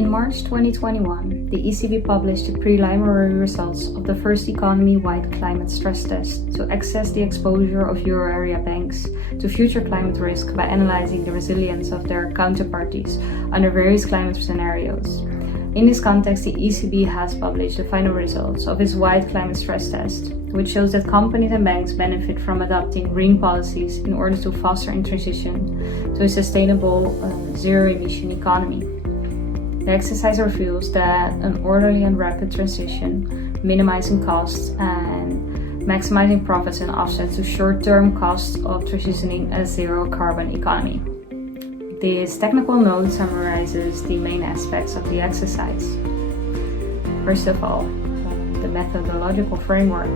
In March 2021, the ECB published the preliminary results of the first economy-wide climate stress test to assess the exposure of euro area banks to future climate risk by analyzing the resilience of their counterparties under various climate scenarios. In this context, the ECB has published the final results of its wide climate stress test, which shows that companies and banks benefit from adopting green policies in order to foster a transition to a sustainable zero-emission economy. The exercise reveals that an orderly and rapid transition, minimizing costs and maximizing profits and offsets to short-term costs of transitioning a zero-carbon economy. This technical note summarizes the main aspects of the exercise. First of all, the methodological framework.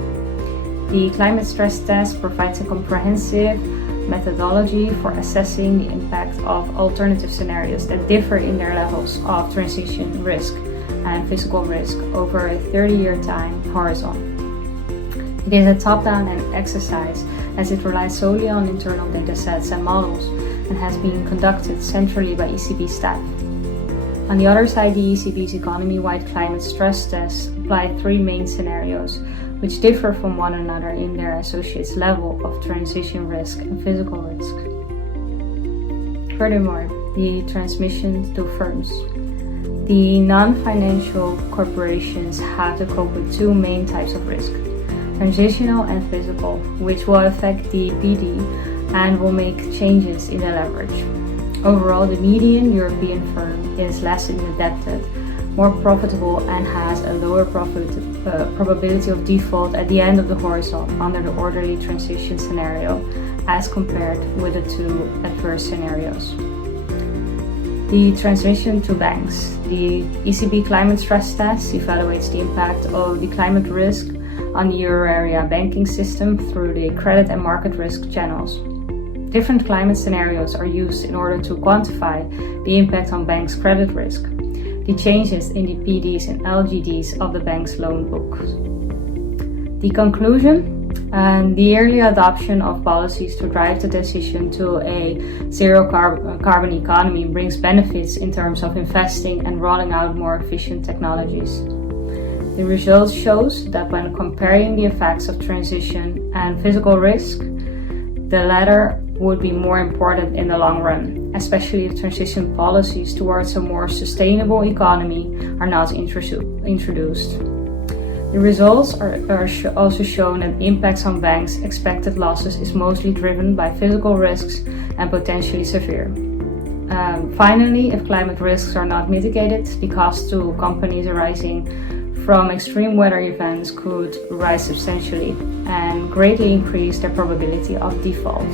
The climate stress test provides a comprehensive methodology for assessing the impact of alternative scenarios that differ in their levels of transition risk and physical risk over a 30-year time horizon. It is a top-down exercise as it relies solely on internal data sets and models and has been conducted centrally by ECB staff. On the other side, the ECB's economy-wide climate stress tests apply three main scenarios, which differ from one another in their associated level of transition risk and physical risk. Furthermore, the transmission to firms. The non-financial corporations have to cope with two main types of risk, transitional and physical, which will affect the PD and will make changes in the leverage. Overall, the median European firm is less indebted, more profitable, and has a lower probability of default at the end of the horizon under the orderly transition scenario as compared with the two adverse scenarios. The transmission to banks. The ECB climate stress test evaluates the impact of the climate risk on the euro area banking system through the credit and market risk channels. Different climate scenarios are used in order to quantify the impact on banks' credit risk, the changes in the PDs and LGDs of the bank's loan book. The conclusion: the early adoption of policies to drive the transition to a zero-carbon economy brings benefits in terms of investing and rolling out more efficient technologies. The results shows that when comparing the effects of transition and physical risk, the latter would be more important in the long run, especially if transition policies towards a more sustainable economy are not introduced. The results are also shown that impacts on banks' expected losses is mostly driven by physical risks and potentially severe. Finally, if climate risks are not mitigated, the cost to companies arising from extreme weather events could rise substantially and greatly increase their probability of default.